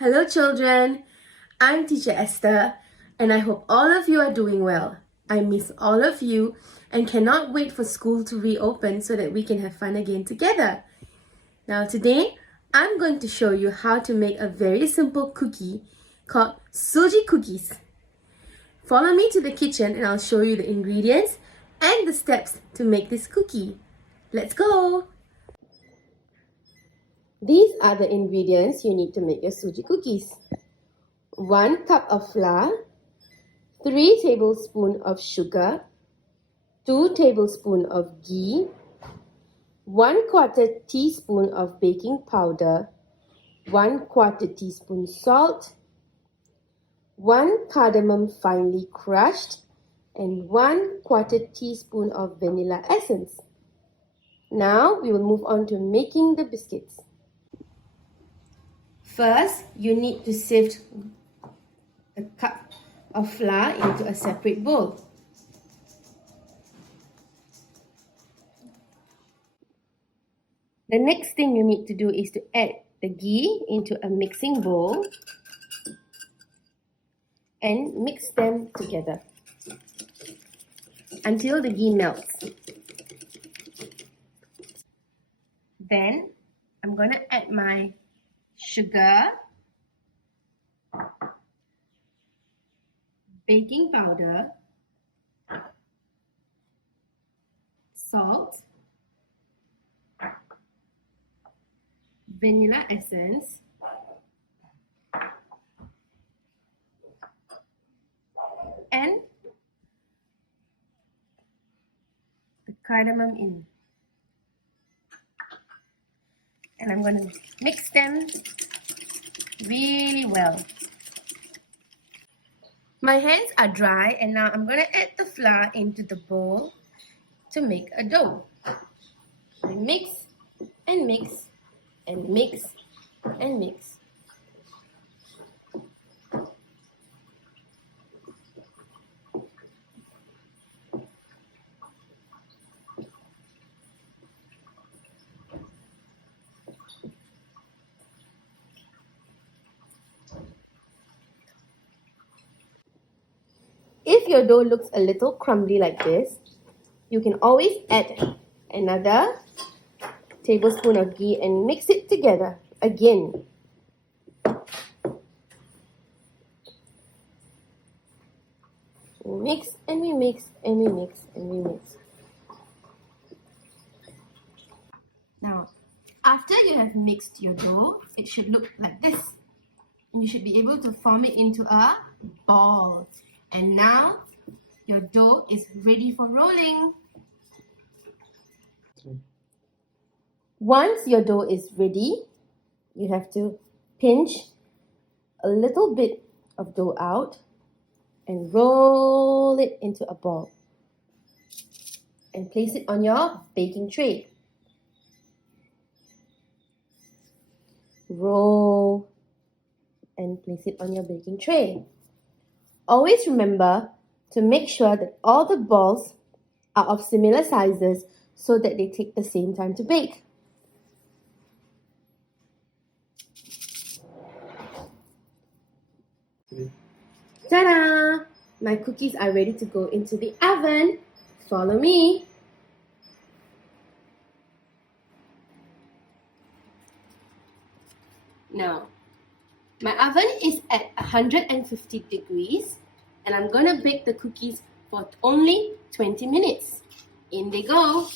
Hello children, I'm Teacher Esther and I hope all of you are doing well. I miss all of you and cannot wait for school to reopen so that we can have fun again together. Now today, I'm going to show you how to make a very simple cookie called sugee cookies. Follow me to the kitchen and I'll show you the ingredients and the steps to make this cookie. Let's go! These are the ingredients you need to make your sugee cookies. 1 cup of flour, 3 tablespoons of sugar, 2 tablespoons of ghee, 1/4 teaspoon of baking powder, 1/4 teaspoon salt, 1 cardamom finely crushed, and 1/4 teaspoon of vanilla essence. Now we will move on to making the biscuits. First, you need to sift a cup of flour into a separate bowl. The next thing you need to do is to add the ghee into a mixing bowl and mix them together until the ghee melts. Then I'm going to add my sugar, baking powder, salt, vanilla essence, and the cardamom in. And I'm going to mix them really well. My hands are dry and now I'm going to add the flour into the bowl to make a dough. I mix and mix and mix and mix. If your dough looks a little crumbly like this, you can always add another tablespoon of ghee and mix it together again. We mix and we mix and we mix and we mix. Now, after you have mixed your dough, it should look like this. And you should be able to form it into a ball. And now, your dough is ready for rolling. Once your dough is ready, you have to pinch a little bit of dough out and roll it into a ball. And place it on your baking tray. Roll and place it on your baking tray. Always remember to make sure that all the balls are of similar sizes so that they take the same time to bake. Ta-da! My cookies are ready to go into the oven. Follow me. Now, my oven is at 150 degrees and I'm going to bake the cookies for only 20 minutes. In they go.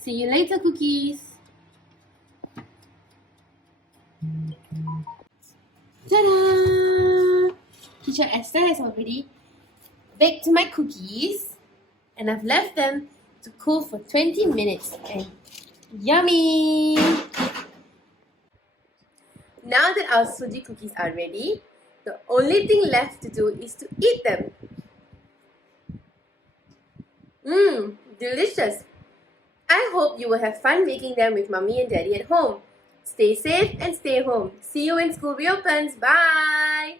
See you later, cookies. Ta-da! Teacher Esther has already baked my cookies and I've left them to cool for 20 minutes and yummy! Now that our sugee cookies are ready, the only thing left to do is to eat them. Delicious! I hope you will have fun making them with Mommy and Daddy at home. Stay safe and stay home. See you when school reopens. Bye!